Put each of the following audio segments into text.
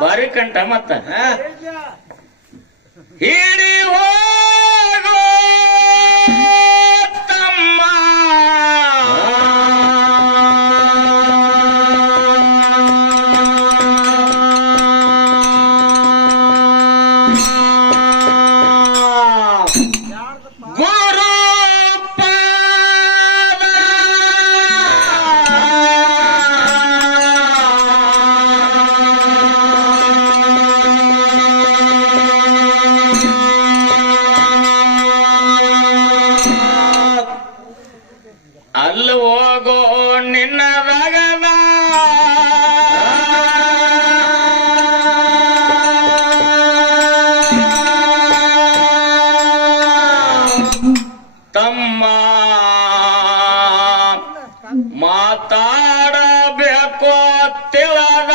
ಬಾರಿ ಕಂಠ ಮತ್ತ ಹಿಡಿ ಹೋಗೋ ತಮ್ಮ ಗುರು ಅಲ್ಲಿ ಹೋಗೋ ನಿನ್ನ ರಗದ ತಮ್ಮ ಮಾತಾಡಬೇಕು ತಿಳಿದ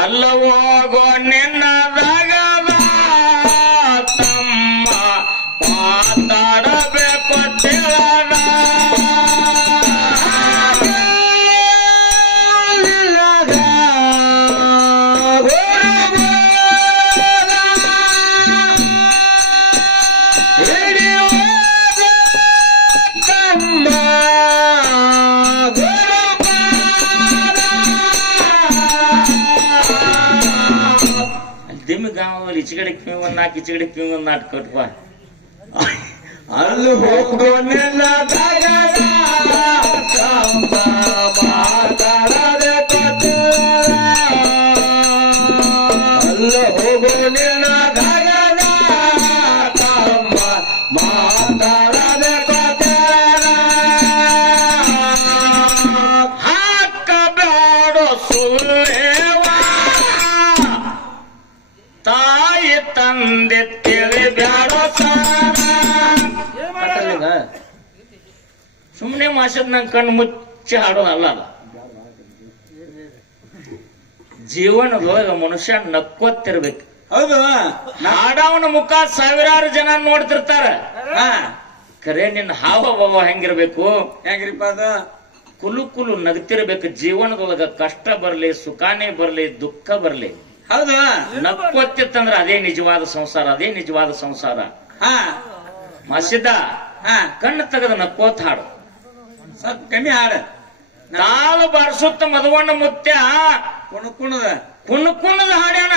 ಅಲ್ಲ ಹೋಗೋ ನಿನ್ನದಾಗದ ತಮ್ಮ ಮಾತಾಡಬೇಕು ತಿಳಿದ ಇಚಗಡೆ ಕಿಂಗ್ ಒಂದು ನಾಲ್ಕು ಇಚಗಡೆ ಕಿಂಗ್ ಒಂದು ನಾಲ್ಕು ಕಟ್ಪ ಅಲ್ಲಿ ಹೋಗೋ ನಿನ್ನ ಅಲ್ಲ ಹೋಗೋ ನಿನ್ನ ಹಾಕಬೇಡೋ ಸುಳ್ಳೇವಾ ತಾಯಿ ತಂದೆ ತಿಳಿಬ್ಯಾಡ ಸುಮ್ಮನೆ ಮಾಸದ ನಂಗೆ ಕಣ್ಣು ಮುಚ್ಚಿ ಹಾಡೋದಲ್ಲ ಜೀವನದೊಳಗ ಮನುಷ್ಯ ನಕ್ಕೋತಿರ್ಬೇಕು. ಹೌದು, ಹಾಡವನ ಮುಖ ಸಾವಿರಾರು ಜನ ನೋಡ್ತಿರ್ತಾರ. ಖರೆ ನಿನ್ನ ಹಾವ ಭಾವ ಹೆಂಗಿರ್ಬೇಕು? ಹೆಂಗ್ರಿಪ್ಪ ಅದು? ಕುಲು ಕುಲು ನಗ್ತಿರ್ಬೇಕು. ಜೀವನದೊಳಗ ಕಷ್ಟ ಬರ್ಲಿ, ಸುಖಾನೇ ಬರ್ಲಿ, ದುಃಖ ಬರ್ಲಿ, ಹೌದು ನಕ್ಕೋತಿತ್ತಂದ್ರ ಅದೇ ನಿಜವಾದ ಸಂಸಾರ, ಅದೇ ನಿಜವಾದ ಸಂಸಾರ. ಮಸಿದ ಕಣ್ಣು ತೆಗೆದ ನಕ್ಕೋತ ಹಾಡು, ಸ್ವಲ್ಪ ಕಮ್ಮಿ ಹಾಡ. ತಾಳು ಬಾರಿಸುತ್ತ ಮಧುವಣ್ಣ ಮುತ್ಯ ಕುಣದ ಕುಣದ ಹಾಡ್ಯಾನ.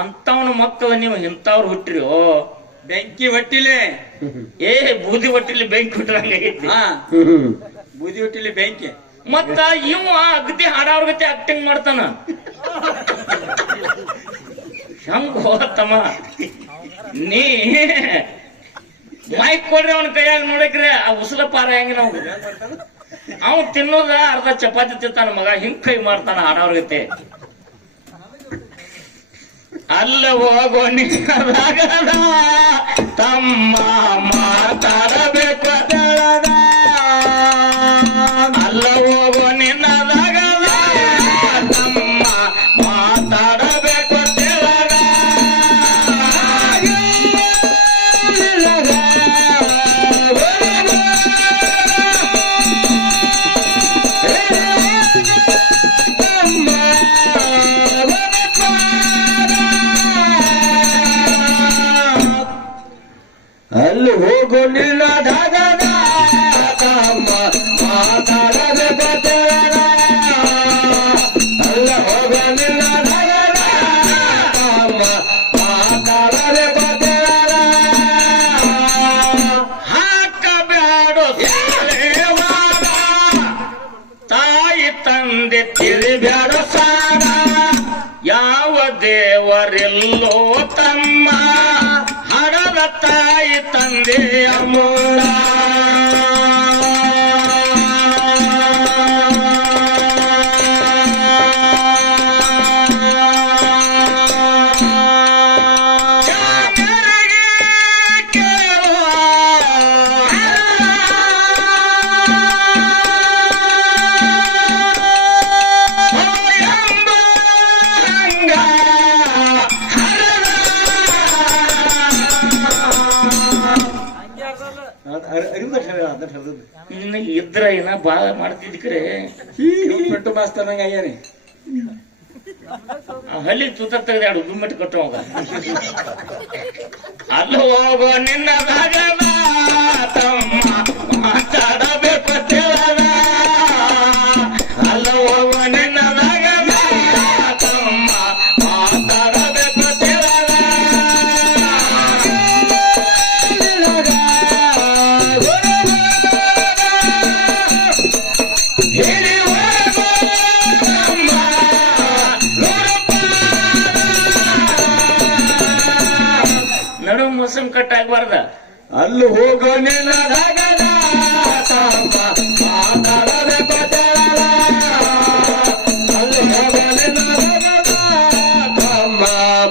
ಅಂತವನ ಮಕ್ಕಳು ನೀವು ಇಂಥವ್ರು ಹುಟ್ಟಿರಿ. ಬೆಂಕಿ ಹೊಟ್ಟಿಲಿ ಬೂದಿ ಹೊಟ್ಟಿಲಿ ಬೆಂಕಿ ಹುಟ್ಟಿದಂಗೈತಿ. ಬೂದಿ ಹೊಟ್ಟಿಲಿ ಬೆಂಕಿ. ಮತ್ತ ಇವ ಅಗದಿ ಹಾಡವ್ರ ಗತಿ ಆಕ್ಟಿಂಗ್ ಮಾಡ್ತಾನ. ಹೆಂಗ ಹೋತಮ್ಮ ನೀ ಮೈಕ್ ಕೊಡ್ರಿ ಅವನ ಕೈಯಾಗ ನೋಡಕ್ರೆ ಆ ಉಸಲ ಪಾರ ಹೆಂಗ ನಾವು ಅವ್ ತಿನ್ನೋದ ಅರ್ಧ ಚಪಾತಿ ತಿಂತಾನ ಮಗ, ಹಿಂಗ್ ಕೈ ಮಾಡ್ತಾನ ಹಾಡವ್ರ ಗತಿ. ಅಲ್ಲ ಹೋಗೋ ನಿನ್ನದಾಗದ ತಮ್ಮ ಮಾತಾಡಬೇಕು ತೆಳದ. ಅಲ್ಲ ಹೋಗೋ ನಿನ್ನದಾಗದ ತಮ್ಮ ಮಾತಾಡಬೇಕು ತೆಳದ. ಅಲ್ಲಿ ಹೋಗೋ ನಿನ್ನ ದಾಗದ ತಮ್ಮ ಮಾತಾಡಬೇಕು ತೆಳದ. ಅಲ್ಲ ಹೋಗೋ ನಿನ್ನ ದಾಗದ ತಮ್ಮ ಮಾತಾಡಬೇಕು ತೆಳದ. ಹಾಕಬೇಡೋ ಸುಳ್ಳೇವಾದ, ತಾಯಿ ತಂದೆ ತಿಳಿಬೇಡ ಸಾರ. ಯಾವ ದೇವರೆಲ್ಲೋ ತಮ್ಮ ಹಣದ ತಾಯಿ ತಂದೆಯ ಮೂಲ ಇದ್ರ ಏನ ಬಾಳ ಮಾಡ್ತಿದ್ ಕರೆ ಪೆಟ್ಟು ಮಾಸ್ತರ್ನಂಗ ಆಗ್ಯಾನಿ ಹಳ್ಳಿ ತೂತ ತೆಗೆದ ಎರಡು ಗುಮ್ಮಟ್ಟು ಕೊಟ್ಟವಾಗ ಅಲ್ಲ ಹೋಗೋ ನಿನ್ನ ಭಾಗದ ತಮ್ಮ ಮಾತಾಡಬೇಕು ತಿಳಿದ ಅಲ್ಲ ಹೋಗೋ ನಿನ್ನ ಭಾಗದ ತಮ್ಮ ಮಾತಾಡಬೇಕು ತಿಳಿದ ನಡು ಮೋಸಂ ಕಟ್ ಆಗ್ಬಾರ್ದ ಅಲ್ಲಿ ಹೋಗೋ ನಿನ್ನ ಭಾಗದ ತಮ್ಮ ಮಾತಾಡಬೇಕು ತಿಳಿದ ಅಲ್ಲಿ ಹೋಗೋ ನಿನ್ನ ಭಾಗದ ತಮ್ಮ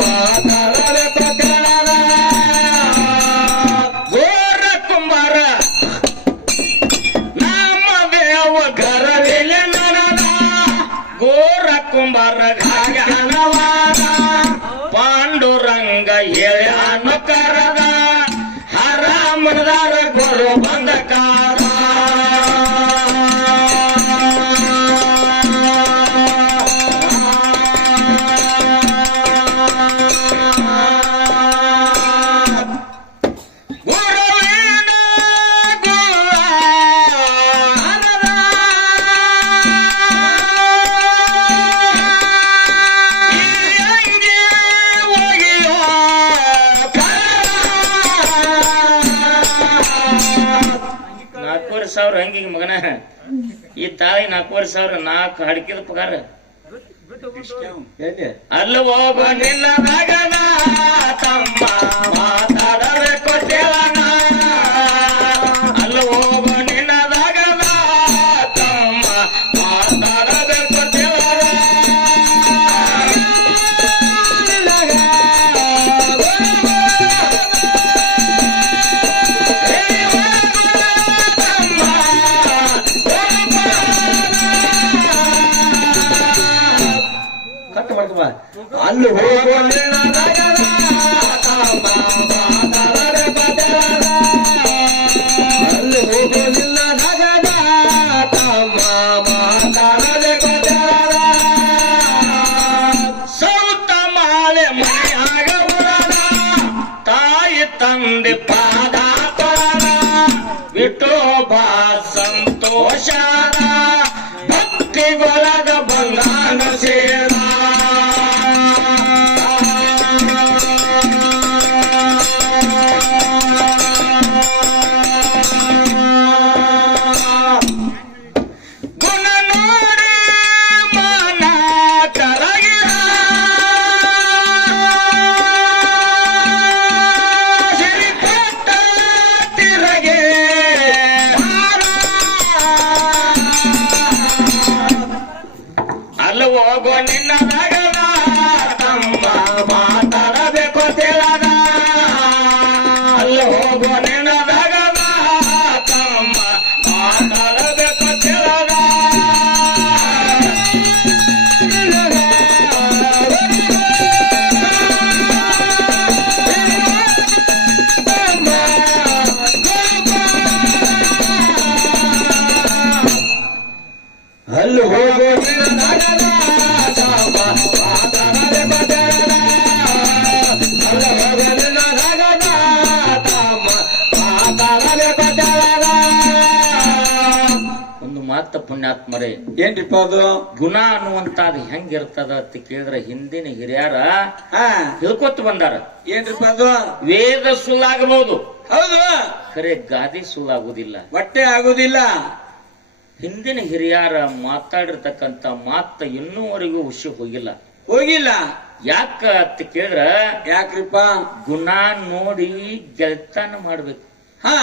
ಮಾತಾಡಬೇಕು ತಿಳಿದ ಗೋರ ಕುಂಬಾರ ನಮ್ಮ ದೇವ ಗರವಿಲ್ಲ ನನದ ಗೋರ ಕುಂಬಾರ ಘನವಾದ ಪಾಂಡುರಂಗ ಹೇಳಿ ಅನುಕರದ ಹರಾಮನದಾರ ಗುರು ಬಂದ ಕಾರ ಗುರುವಿನ ನಾಲ್ಕೂವರೆ ಸಾವಿರ ಹಂಗಿಗೆ ಮಗನ ಈ ತಾಯಿ 4,500 ನಾಲ್ಕು ಹಡಕಿದ ಪಗಾರ ಎಲ್ಲಿ ಅಲ್ಲ ಹೋಗೋ ನಿನ್ನ ಭಾಗದ ತಮ್ಮ ಮಾತಾಡಬೇಕು ತಿಳಿದ ಅಲ್ಲ ಹೋಗೋ ನಿನ್ನ ಭಾಗದ ತಮ್ಮ ಮಾತಾಡಬೇಕು ತಿಳಿದ ಕಟ್ಟು ಮಾಡ್ಕೊ ಅಲ್ಲಿ ಹೋಗೋ ನಿನ್ನ ಭಾಗದ ತಮ್ಮ ಮಾತಾಡಬೇಕು ತಿಳಿದ ಅಲ್ಲಿ ಹೋಗೋ ನಿನ್ನ ಭಾಗದ ತಮ್ಮ ಮಾತಾಡಬೇಕು ತಿಳಿದ ಸೌತ ಮಾಲೆ ಮನೆಯಾಗ ಉಳದ ತಾಯಿ ತಂದೆ ಪಾದ ತೊಳೆದ ವಿಠೋಬ ಸಂತೋಷದ ಭಕ್ತಿಗೊಳಗ ಬಂಗಾನ ಸೇರ ಗುಣ ನೋಡಿ ಮನ ಕರಗಿರ ಸಿರಿಪಟ್ಟ ತಿರಗೆ ಅಲ್ಲ ಹೋಗೋ ನಿನ್ನ ನಗದ ತಮ್ಮ ಮಾತಾಡಬೇಕು ತಿಳಿದ ಅಲ್ಲ ಹೋಗೋ ನಿನ್ನ ನಗದ ತಮ್ಮ ಮಾತಾಡಬೇಕು ತಿಳಿದ ಅಲ್ಲಿ ಹೋಗೋ ನಿನ್ನ ಭಾಗದ ತಮ್ಮ ಮಾತಾಡಬೇಕು ತಿಳಿದ ಅಲ್ಲಿ ಹೋಗೋ ನಿನ್ನ ಭಾಗದ ತಮ್ಮ ಮಾತಾಡಬೇಕು ತಿಳಿದ ಒಂದು ಮಾತ ಪುಣ್ಯಾತ್ಮರೇ ಏನ್ರಿಪ್ಪ ಅದು ಗುಣ ಅನ್ನುವಂತಾದ ಹೆಂಗಿರ್ತದ ಅಂತ ಕೇಳಿದ್ರೆ ಹಿಂದಿನ ಹಿರಿಯರ ಹಾ ಹೇಳ್ಕೊತ ಬಂದಾರ ಏನ್ರಿಪ್ಪ ಅದು ವೇದ ಸುಳ್ಳಾಗಬಹುದು ಹೌದು ಖರೆ ಗಾದಿ ಸುಳ್ಳಾಗುದಿಲ್ಲ ಹೊಟ್ಟೆ ಆಗುದಿಲ್ಲ ಹಿಂದಿನ ಹಿರಿಯರ ಮಾತಾಡಿರ್ತಕ್ಕಂಥ ಮಾತ ಇನ್ನೂವರೆಗೂ ಹುಷಿ ಹೋಗಿಲ್ಲ ಹೋಗಿಲ್ಲ ಯಾಕ ಅಂತ ಕೇಳಿದ್ರ ಯಾಕ್ರಿಪ್ಪ? ಗುಣ ನೋಡಿ ಗೆಳತನ ಮಾಡ್ಬೇಕು. ಹಾ,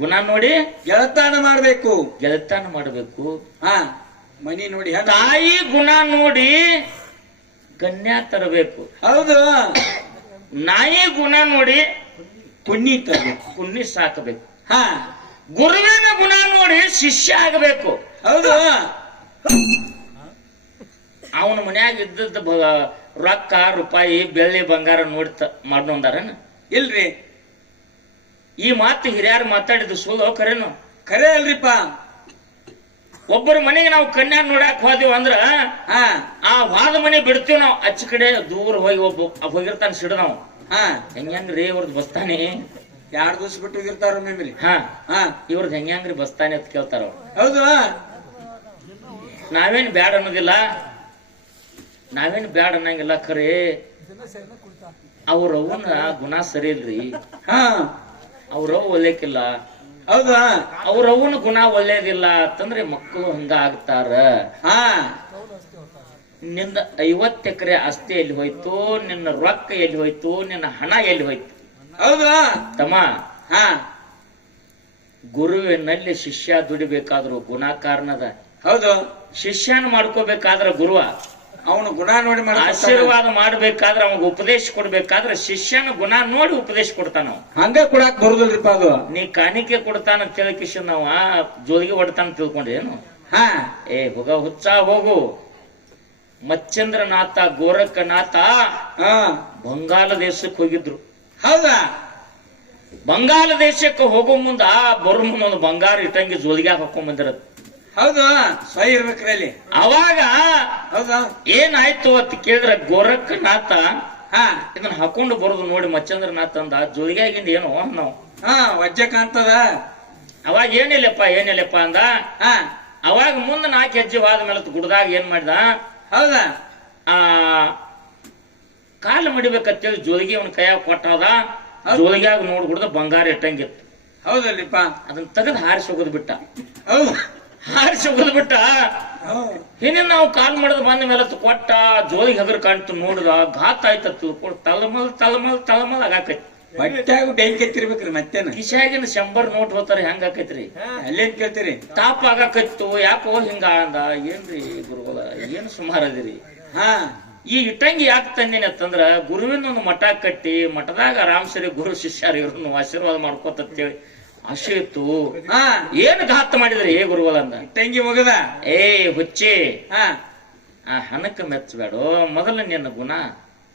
ಗುಣ ನೋಡಿ ಗೆಳತಾನ ಮಾಡ್ಬೇಕು. ಗೆಳತನ ಮಾಡ್ಬೇಕು. ಹಾ, ಮನಿ ನೋಡಿ ಹೆಣ್ಣು. ತಾಯಿ ಗುಣ ನೋಡಿ ಕನ್ಯಾ ತರಬೇಕು. ಹೌದು. ನಾಯಿ ಗುಣ ನೋಡಿ ಪುಣ್ಯ ತರಬೇಕು. ಪುಣ್ಯ ಸಾಕಬೇಕು. ಹಾ, ಗುರುವಿನ ಗುಣ ನೋಡಿ ಶಿಷ್ಯ ಆಗಬೇಕು. ಹೌದು. ಅವನ ಮನ್ಯಾಗ ಇದ್ದದ್ದು ರೊಕ್ಕ ರೂಪಾಯಿ ಬೆಳ್ಳಿ ಬಂಗಾರ ನೋಡಿ ಮಾಡ್ನೊಂದಾರನ? ಇಲ್ರಿ. ಈ ಮಾತು ಹಿರಿಯರು ಮಾತಾಡಿದ್ದು ಸುಳ್ಳು ಖರೇನು? ಖರೆ ಅಲ್ರಿಪ್ಪ. ಒಬ್ಬರ ಮನೆಗೆ ನಾವು ಕನ್ಯಾ ನೋಡಕ್ ಹೋದಿವ ಅಂದ್ರ ಹಾ, ಆ ವಾದ ಮನೆ ಬಿಡ್ತೀವಿ ನಾವು. ಅಚ್ಚ ಕಡೆ ದೂರ ಹೋಗಿ ಹೋಗಿರ್ತಾನ ಸಿಡ ನಾವು. ಹಾ, ಹೆಂಗ್ರಿ ಇವ್ರದ್ ಬಸ್ತಾನೆ 2 ದಿವಸ ಬಿಟ್ಟು ಹೋಗಿರ್ತಾರ ಮೇಮ್ರಿ. ಹಾ ಹಾ, ಇವ್ರದ್ ಹೆಂಗ್ರಿ ಬಸ್ತಾನೆ ಅಂತ ಕೇಳ್ತಾರ ಅವ್ರು. ಹೌದು. ನಾವೇನ್ ಬ್ಯಾಡ ಅನ್ನೋದಿಲ್ಲ, ನಾವೇನ್ ಬ್ಯಾಡ ಅನ್ನಂಗಿಲ್ಲ. ಖರೆ ಅವ್ರವ್ವನ ಗುಣ ಸರಿ ಇಲ್ರಿ. ಹಾ, ಅವ್ರವ್ ಒಲ್ಲೇಕಿಲ್ಲ. ಹೌದಾ? ಅವ್ರವ್ವನ ಗುಣ ಒಳ್ಳೇದಿಲ್ಲ ಅಂತಂದ್ರೆ ಮಕ್ಕಳು ಹಂಗ ಆಗ್ತಾರ. ಹಾ, ನಿಂದ 50 ಎಕರೆ ಆಸ್ತಿ ಎಲ್ಲಿ ಹೋಯ್ತು, ನಿನ್ನ ರೊಕ್ಕ ಎಲ್ಲಿ ಹೋಯ್ತು, ನಿನ್ನ ಹಣ ಎಲ್ಲಿ ಹೋಯ್ತು? ಹೌದಾ ತಮ್ಮ? ಹಾ, ಗುರುವಿನಲ್ಲಿ ಶಿಷ್ಯ ದುಡಿಬೇಕಾದ್ರು ಗುಣ ಕಾರಣದ. ಹೌದು. ಶಿಷ್ಯನ ಮಾಡ್ಕೋಬೇಕಾದ್ರ ಗುರುವ ಅವನು ಗುಣ ನೋಡಿ ಆಶೀರ್ವಾದ ಮಾಡ್ಬೇಕಾದ್ರ ಅವಾಗ ಉಪದೇಶ ಕೊಡ್ಬೇಕಾದ್ರ ಶಿಷ್ಯನ ಗುಣ ನೋಡಿ ಉಪದೇಶ ಕೊಡ್ತಾನ. ಹಂಗ ಕೊಡಾಕ್ ಬರುದಿಲ್ರಿಪ್ಪ ಅದು. ನೀ ಕಾಣಿಕೆ ಕೊಡ್ತಾನ ತಿಳ್ಕಿಶನ್ ನಾವ ಜೋಲಿಗೆ ಹೊಡ್ತಾನ ತಿಳ್ಕೊಂಡೇನು? ಹಾ, ಹೋಗ ಹುಚ್ಚ ಹೋಗು. ಮಚ್ಚಂದ್ರನಾಥ ಗೋರಖನಾಥ ಹಾ, ಬಂಗಾಳ ದೇಶಕ್ಕೆ ಹೋಗಿದ್ರು. ಹೌದಾ? ಬಂಗಾಳ ದೇಶಕ್ಕೆ ಹೋಗೋ ಮುಂದ ಬರೋ ಮುಂದ ಒಂದು ಬಂಗಾರ ಇಟ್ಟಂಗಿ ಜೋಲಿಗ್ಯಾಗ ಹಾಕೊಂಡ್ ಬಂದಿರತ್. ಹೌದು. ಸೈ ಇರ್ಬೇಕ್ರಿ ಅಲ್ಲಿ. ಅವಾಗ ಹೌದಾ? ಏನಾಯ್ತು ಅಂತ ಕೇಳಿದ್ರ ಗೋರಖನಾಥ ಹಾ, ಇದನ್ನ ಹಾಕೊಂಡು ಬರೋದು ನೋಡಿ ಮಚ್ಚಂದ್ರನಾಥ ಅಂದ ಜೋಲಿಗ್ಯಾಗಿಂದ ಏನು ನಾವು. ಹಾ, ವಜ್ಜೆ ಕಾಣ್ತದ. ಅವಾಗ ಏನಿಲ್ಲಪ್ಪ ಅಂದ. ಹಾ, ಅವಾಗ ಮುಂದ 4 ಹೆಜ್ಜೆ ಹೋದ ಮೇಲೆ ಗುಡ್ದಾಗ ಏನ್ ಮಾಡಿದ, ಹೌದಾ? ಆ ಕಾಲು ಮಡಿಬೇಕಂತೇಳಿ ಜೋಲಿಗೆ ಅವನ ಕೈಯಾಗ ಕೊಟ್ಟದ. ಜೋಲಿಗ್ಯಾಗ ನೋಡ್ಬಿಡ್ದ ಬಂಗಾರ ಇಟ್ಟಂಗಿತ್ತು. ಹೌದಲ್ರಿಪ್ಪ. ಅದನ್ನ ತೆಗೆದು ಹಾರಿಸಿ ಹೋಗೋದ್ ಬಿಟ್ಟ. ಹೌದು. ಹಾರಿಸಿ ಹೋಗೋದ್ ಬಿಟ್ಟ. ಇನ್ನೇನು ನಾವು ಕಾಲ್ ಮಾಡಿದ್ ಬಂದ ಮೇಲೆ ಕೊಟ್ಟ ಜೋಲಿಗೆ ಹಗರ್ ಕಾಣ್ತು. ನೋಡಿದ ಘಾತ ಆಯ್ತು. ತಳಮಲ್ ಆಗಾಕೈತಿ. ಬಟ್ಟ್ಯಾಗ ಬೆಂಕಿ ಎತ್ತಿರ್ಬೇಕ್ರಿ. ಮತ್ತೇನ ಕಿಶಾಗಿನ 100 ನೋಟ್ ಹೋಗ್ತಾರ ಹೆಂಗ ಆಕೈತ್ರಿ? ಅಲ್ಲೇನ್ ಕೇಳ್ತೀರಿ? ತಾಪ ಆಗಾಕೈತು. ಯಾಕೋ ಹಿಂಗ ಅಂದ. ಏನ್ರಿ ಗುರುಗಳ ಏನ್ ಸುಮಾರದಿರಿ? ಹಾ, ಈ ಇಟ್ಟಂಗಿ ಯಾಕೆ ತಂದಿನಿ ಅಂತಂದ್ರ ಗುರುವಿನ ಒಂದು ಮಠ ಕಟ್ಟಿ ಮಠದಾಗ ಆರಾಮ್ಸರಿ ಗುರು ಶಿಷ್ಯರು ಇವ್ರನ್ನು ಆಶೀರ್ವಾದ ಮಾಡ್ಕೋತೇಳಿ ಆಶೆ ಇತ್ತು. ಹಾ, ಏನ್ ಘಾತ ಮಾಡಿದ್ರಿ ಗುರುಗಳಂದ. ತಂಗಿ ಮುಗದ. ಹುಚ್ಚಿ, ಹಾ, ಆ ಹಣಕ್ಕ ಮೆಚ್ಚಬೇಡ. ಮೊದಲ ನಿನ್ನ ಗುಣ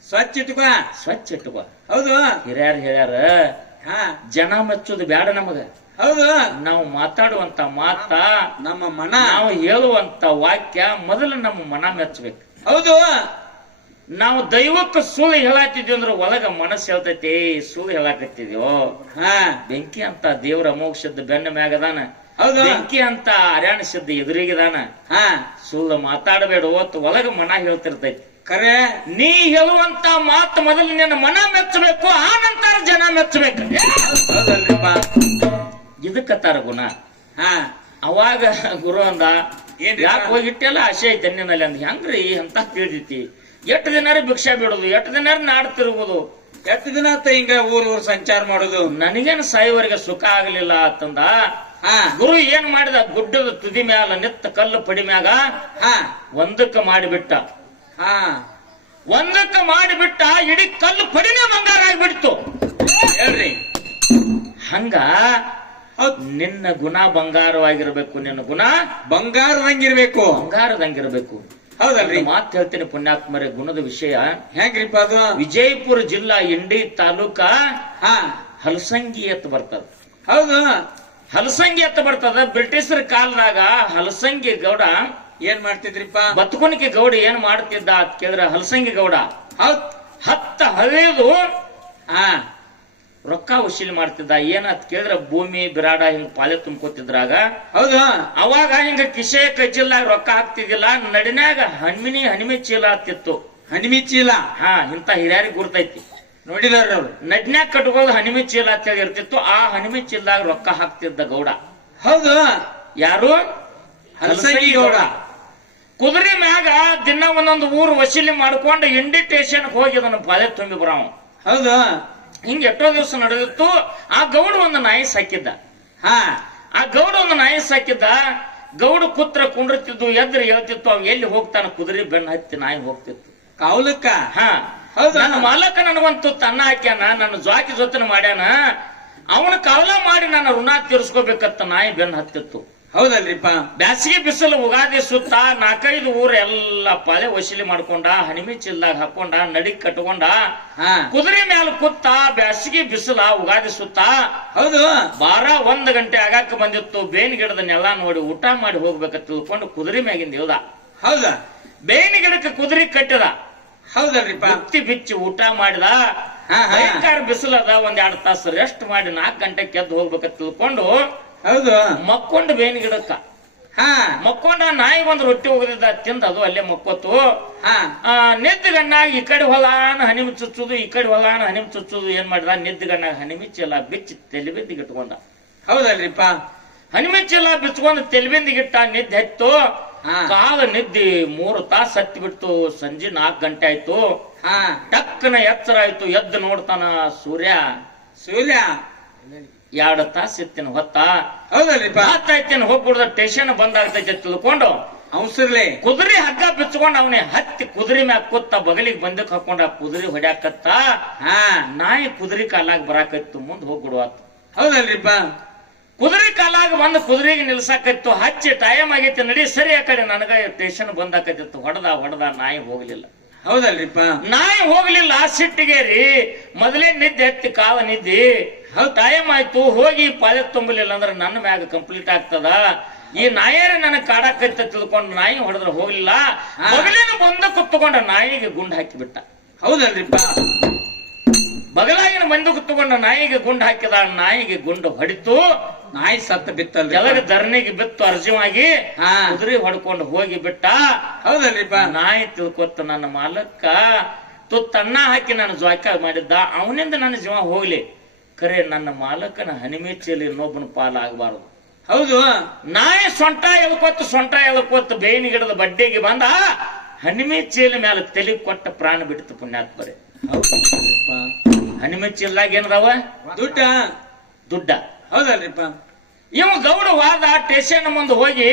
ಸ್ವಚ್ಛ ಇಟ್ಕೋ. ಸ್ವಚ್ಛ ಇಟ್ಟುಕೋ. ಹೌದು. ಹಿರಿಯರ್ ಹೇಳ್ಯಾರ, ಹಾ, ಜನ ಮೆಚ್ಚೋದು ಬ್ಯಾಡ ನಮಗ. ಹೌದು. ನಾವು ಮಾತಾಡುವಂತ ಮಾತ, ನಮ್ಮ ಮನ, ನಾವು ಹೇಳುವಂತ ವಾಕ್ಯ ಮೊದಲು ನಮ್ಮ ಮನ ಮೆಚ್ಚಬೇಕು. ಹೌದು. ನಾವು ದೈವಕ್ಕೆ ಸುಳ್ಳು ಹೇಳಾತಿದ್ವಿ ಅಂದ್ರೆ ಒಳಗ ಮನಸ್ಸು ಹೇಳ್ತೈತಿ ಸುಳ್ಳು ಹೇಳಾಕತ್ತಿದ್ಯೋ. ಹಾ, ಬೆಂಕಿ ಅಂತ ದೇವ್ರ ಅಮೋಕ್ಷದ ಬೆನ್ನ ಮ್ಯಾಗದಾನ. ಹೌದು. ಬೆಂಕಿ ಅಂತ ಅರ್ಯಾಣಿಸಿದ್ದ ಎದುರಿಗಿದಾನ. ಹಾ, ಸುಳ್ಳು ಮಾತಾಡಬೇಡ. ಒತ್ತು ಒಳಗ ಮನ ಹೇಳ್ತಿರ್ತೈತಿ. ಖರೆ. ನೀ ಹೇಳುವಂತ ಮಾತು ಮೊದಲು ನಿನ್ನ ಮನ ಮೆಚ್ಚಬೇಕು, ಆ ನಂತರ ಜನ ಮೆಚ್ಚಬೇಕು. ಹೌದಲ್ರಿಪ್ಪ. ಇದಕ್ಕತ್ತಾರ ಗುಣ. ಹಾ, ಅವಾಗ ಗುರು ಅಂದ, ಏನ್ರಿ? ಯಾಕೆ ಹೋಗಿ ಇಟ್ಟೆಲ್ಲ ಆಸೆ ಐತೆ ನಿನ್ನಲ್ಲಿ ಅಂದ. ಹೆಂಗ್ರಿ ಅಂತ ತಿಳಿದೈತಿ? 8 ದಿನಾರ ಭಿಕ್ಷಾ ಬಿಡುದು, 8 ದಿನಾರ ನಾಡ್ ತಿರುಗುದು, 8 ದಿನ ಆತ ಹಿಂಗ ಊರ್ ಸಂಚಾರ ಮಾಡುದು. ನನಗೇನು ಸಾಯುವರೆಗೆ ಸುಖ ಆಗಲಿಲ್ಲ ಅಂತಂದ. ಹಾ, ಗುರು ಏನ್ ಮಾಡಿದ? ಗುಡ್ಡದ ತುದಿ ಮ್ಯಾಲ ನಿತ್ತ ಕಲ್ಲು ಪಡಿ ಮ್ಯಾಗ ಹಾ, ಒಂದಕ್ಕ ಮಾಡಿಬಿಟ್ಟ. ಹಾ, ಒಂದಕ್ಕ ಮಾಡಿಬಿಟ್ಟ. ಇಡೀ ಕಲ್ಲು ಪಡಿನೇ ಬಂಗಾರ ಆಗಿಬಿಡ್ತು. ಹೇಳ್ರಿ. ಹಂಗ ಹೌದ್. ನಿನ್ನ ಗುಣ ಬಂಗಾರವಾಗಿರ್ಬೇಕು. ನಿನ್ನ ಗುಣ ಬಂಗಾರದಂಗಿರ್ಬೇಕು. ಬಂಗಾರದಂಗಿರ್ಬೇಕು. ಹೌದಲ್ರಿ? ಮಾತು ಹೇಳ್ತೀನಿ ಪುಣ್ಯಾತ್ಮರೇ. ಗುಣದ ವಿಷಯ ಹೆಂಗ್ರಿಪ್ಪ ಅದು? ವಿಜಯಪುರ ಜಿಲ್ಲಾ ಇಂಡಿ ತಾಲೂಕ ಹಾ, ಹಲಸಂಗಿ ಎತ್ತ ಬರ್ತದ. ಹೌದು. ಹಲಸಂಗಿ ಎತ್ತ ಬರ್ತದ. ಬ್ರಿಟಿಷರ ಕಾಲದಾಗ ಹಲಸಂಗಿ ಗೌಡ ಏನ್ ಮಾಡ್ತಿದ್ರಿಪ್ಪ? ಬತ್ಕೊನಿಕೆ ಗೌಡ ಏನ್ ಮಾಡ್ತಿದ್ದ ಅಂತ ಕೇಳಿದ್ರ, ಹಲಸಂಗಿ ಗೌಡ ಹೌದ್. 10 ಹಳೆಯದು ಹಾ, ರೊಕ್ಕ ವಸೂಲಿ ಮಾಡ್ತಿದ್ದ. ಏನಂತ ಕೇಳಿದ್ರ ಭೂಮಿ ಬಿರಾಡ ಹಿಂಗ ಪಾಲೆ ತುಂಬ್ಕೋತಿದ್ರಾಗ. ಹೌದು. ಅವಾಗ ಹಿಂಗ ಕಿಸೆ ಕಜ್ಜಿಲ್ಲಾಗ ರೊಕ್ಕ ಹಾಕ್ತಿದ್ದಿಲ್ಲ. ನಡಿನ್ಯಾಗ ಹನಿಮೆ ಚೀಲ ಆಗ್ತಿತ್ತು. ಹನಿಮಿ ಚೀಲ. ಹಾ, ಇಂತ ಹಿರಿಯರಿಗೆ ಗುರ್ತೈತಿ. ನೋಡಿದಾರ ಅವ್ರು. ನಡ್ನ್ಯಾಗ ಕಟ್ಕೊಳ್ಳೋದು ಹನಿಮೆ ಚೀಲ ಅಂತ ಹೇಳಿ ಇರ್ತಿತ್ತು. ಆ ಹನಿಮೆ ಚೀಲದಾಗ ರೊಕ್ಕ ಹಾಕ್ತಿದ್ದ ಗೌಡ. ಹೌದು. ಯಾರು? ಹಲಸಂಗಿ ಗೌಡ. ಕುದುರೆ ಮ್ಯಾಗ ದಿನ ಒಂದೊಂದು ಊರು ವಸೂಲಿ ಮಾಡ್ಕೊಂಡು ಇಂಡಿಟೇಷನ್ ಹೋಗಿ ಅದನ್ನ ಪಾಳೆ ತುಂಬಿ ಬರಾವ. ಹೌದು. ಹಿಂಗ ಎಷ್ಟೋ ದಿವಸ ನಡೆದಿತ್ತು. ಆ ಗೌಡ ಒಂದು ನಾಯಿ ಸಾಕಿದ್ದ. ಹಾ, ಆ ಗೌಡ ಒಂದು ನಾಯಿ ಸಾಕಿದ್ದ. ಗೌಡ ಕುತ್ರ ಕುಂಡಿರ್ತಿದ್ದು, ಎದ್ರ ಹೇಳ್ತಿತ್ತು. ಅವ್ ಎಲ್ಲಿ ಹೋಗ್ತಾನ, ಕುದುರೆ ಬೆನ್ನ ಹತ್ತಿ ನಾಯಿ ಹೋಗ್ತಿತ್ತು ಕಾವಲಕ್ಕ. ಹಾ, ಹೌದು. ನನ್ನ ಮಾಲಕ ನನಗೊಂದು ತನ್ನ ಹಾಕ್ಯಾನ, ನನ್ನ ಜ್ವಾಕಿ ಜೊತೆ ಮಾಡ್ಯಾನ. ಅವನ ಕಾವಲ ಮಾಡಿ ನನ್ನ ಋಣ ತೀರ್ಸ್ಕೋಬೇಕತ್ತ ನಾಯಿ ಬೆನ್ನ ಹತ್ತಿತ್ತು. ಹೌದಲ್ರಿಪ್ಪ. ಬ್ಯಾಸಿಗೆ ಬಿಸಿಲು ಉಗಾದಿ ಸುತ್ತ 4-5 ಊರು ಎಲ್ಲ ಪಾಳೆ ವಸೂಲಿ ಮಾಡ್ಕೊಂಡ, ಹಣಿಮಿ ಚಿಲ್ದಾಗ ಹಾಕೊಂಡ, ನಡಿಗ್ ಕಟ್ಕೊಂಡ, ಕುದುರೆ ಮ್ಯಾಲ ಕೂತ ಬ್ಯಾಸಿಗೆ ಬಿಸಿಲ ಉಗಾದಿ ಸುತ್ತ. ಹೌದು. 12-1 ಗಂಟೆ ಆಗಾಕ ಬಂದಿತ್ತು. ಬೇವಿನ ಗಿಡದ ನೆಲ ನೋಡಿ ಊಟ ಮಾಡಿ ಹೋಗ್ಬೇಕಂತ ತಿಳ್ಕೊಂಡು ಕುದುರೆ ಮ್ಯಾಗಿಂದ ಇಳ್ದ. ಹೌದ. ಬೇವಿನ ಗಿಡಕ್ಕೆ ಕುದುರೆ ಕಟ್ಟಿದ. ಹೌದಲ್ರಿಪ್ಪ. ಬುತ್ತಿ ಬಿಚ್ಚಿ ಊಟ ಮಾಡಿದ. ಭಯಂಕರ ಬಿಸಿಲದ. 1-2 ತಾಸು ರೆಸ್ಟ್ ಮಾಡಿ 4 ಗಂಟೆಗೆ ಎದ್ದು ಹೋಗ್ಬೇಕಂತ ತಿಳ್ಕೊಂಡು ಹೌದು ಮಕ್ಕೊಂಡು ಬೇವಿನ ಗಿಡಕ್ಕ ಮಕ್ಕೊಂಡ. ನಾಯಿ ಒಂದು ರೊಟ್ಟಿ ಹೋಗದಿದ್ದ, ತಿಂದ ಅದು ಅಲ್ಲೇ ಮಕ್ಕೋತು. ನಿದ್ದಗಣ್ಣಾಗ ಈ ಕಡೆ ಹೊಲಾನ ಹನಿಮಿ ಚುಚ್ಚುದು, ಈ ಕಡೆ ಹೊಲಾನ ಹನಿಮಿ ಚುಚ್ಚುದು. ಏನ್ ಮಾಡಿದ, ನಿದ್ದಗಣ್ಣಾಗ ಹನಿಮಿಚ್ಚೆಲ್ಲ ಬಿಚ್ಚಿ ತೆಲಿಬಿಂದಿಗೆ ಇಟ್ಕೊಂಡ. ಹೌದಲ್ರಿಪ್ಪ. ಹನಿಮಿಚ್ಚೆಲ್ಲ ಬಿಚ್ಕೊಂಡು ತೆಲಿಬಿಂದಿಗಿಟ್ಟ. ನಿದ್ದೆ ಹತ್ತು. ಕಾಲ ನಿದ್ದಿ 3 ತಾಸು ಹತ್ತಿ ಬಿಡ್ತು. ಸಂಜೆ 4 ಗಂಟೆ ಆಯ್ತು. ಟಕ್ಕನ ಎಚ್ಚರ ಆಯ್ತು. ಎದ್ದು ನೋಡ್ತಾನ ಸೂರ್ಯ 2 ತಾಸು ಇತ್ತಿನ ಹೊತ್ತ. ಹೌದಲ್ರಿಪ್ಪ. ಹೊತ್ತಾಯ್ತೇನು ಹೋಗ್ಬಿಡ್ದ. ಸ್ಟೇಷನ್ ಬಂದಾಗ್ತೈತೆ ತಿಳ್ಕೊಂಡು ಅವಸರ್ಲೆ ಕುದುರೆ ಹಗ್ಗ ಬಿಚ್ಕೊಂಡ್ ಅವನೇ ಹತ್ತಿ ಕುದುರೆ ಮ್ಯಾಗ ಕೂತ ಬಗಲಿಗೆ ಬಂದಕ್ ಹಾಕೊಂಡ ಕುದುರೆ ಹೊಡ್ಯಾಕತ್ತ. ನಾಯಿ ಕುದುರೆ ಕಾಲಾಗ ಬರಾಕತ್ತು. ಮುಂದ್ ಹೋಗ್ಬಿಡುವಾತು. ಹೌದಲ್ರಿಪ್ಪ. ಕುದುರೆ ಕಾಲಾಗ ಬಂದು ಕುದುರೆಗೆ ನಿಲ್ಸಾಕತ್ತು. ಹಚ್ಚಿ ಟೈಮ್ ಆಗೈತಿ, ನಡಿ ಸರಿ ಆ ಕಡೆ, ನನಗ ಸ್ಟೇಷನ್ ಬಂದಾಕತ್ತಿತ್ತು. ಹೊಡೆದ ನಾಯಿ ಹೋಗ್ಲಿಲ್ಲ. ಹೌದಲ್ರಿಪ್ಪ. ನಾಯಿ ಹೋಗ್ಲಿಲ್ಲ. ಸಿಟ್ಟಿಗೇರಿ ಮೊದಲೇ ನಿದ್ದೆ ಹತ್ತಿ ಕಾಲ ನಿದ್ದಿ. ಟೈಮ್ ಆಯ್ತು. ಹೋಗಿ ಪಾಳೆ ತುಂಬಲಿಲ್ಲ ಅಂದ್ರೆ ನನ್ನ ಮ್ಯಾಗ ಕಂಪ್ಲೀಟ್ ಆಗ್ತದ. ಈ ನಾಯರೇ ನನಗ್ ಕಾಡಾಕತ್ತ ತಿಳ್ಕೊಂಡು ನಾಯಿ ಹೊಡೆದ್ರೆ ಹೋಗ್ಲಿಲ್ಲ. ಬಗಲಿನ ಬಂದ ಕುತ್ತುಕೊಂಡ ನಾಯಿಗೆ ಗುಂಡು ಹಾಕಿ ಬಿಟ್ಟ. ಹೌದಲ್ರಿಪ್ಪ. ಬಗಲಾಗಿನ ಬಂದು ಕುತ್ತುಕೊಂಡ ನಾಯಿಗೆ ಗುಂಡು ಹಾಕಿದ. ನಾಯಿಗೆ ಗುಂಡು ಹೊಡಿತು. ನಾಯಿ ಸತ್ತ ಬಿತ್ತಲ್ಲ. ಕೆಳಗೆ ಧರಣಿಗೆ ಬಿತ್ತು. ಅರ್ಜುವಾಗಿ ಕುದುರೆ ಹೊಡ್ಕೊಂಡು ಹೋಗಿ ಬಿಟ್ಟ. ಹೌದಲ್ರಿಪ್ಪ. ನಾಯಿ ತಿಳ್ಕೊತ್ತ ನನ್ನ ಮಾಲಕ್ಕ ತುತ್ತನ್ನ ಹಾಕಿ ನಾನು ಜ್ವಾಕ ಮಾಡಿದ್ದ. ಅವನಿಂದ ನನ್ನ ಜೀವ ಹೋಗ್ಲಿ, ಖರೆ ನನ್ನ ಮಾಲಕನ ಹನಿಮೆಚ್ಚಲಿ ಇನ್ನೊಬ್ಬನ ಪಾಲ ಆಗಬಾರದು. ಹೌದು. ನಾಯಿ ಸೊಂಟ ಎಳ್ಕೊತ್ತು ಬೇವಿನ ಗಿಡದ ಬಡ್ಡೆಗೆ ಬಂದ. ಹನಿಮೆ ಚೀಲ ಮೇಲೆ ತಲೆ ಕೊಟ್ಟ ಪ್ರಾಣ ಬಿಡ್ತು ಪುಣ್ಯಾತ್ಮರೇ. ಹನಿಮೆ ಚೀಲದಾಗ ಏನದಾವ? ದುಡ್ಡ. ಹೌದಲ್ರಿಪ್ಪ. ಇವ ಗೌಡ ವಾದ ಸ್ಟೇಷನ್ ಮುಂದೆ ಹೋಗಿ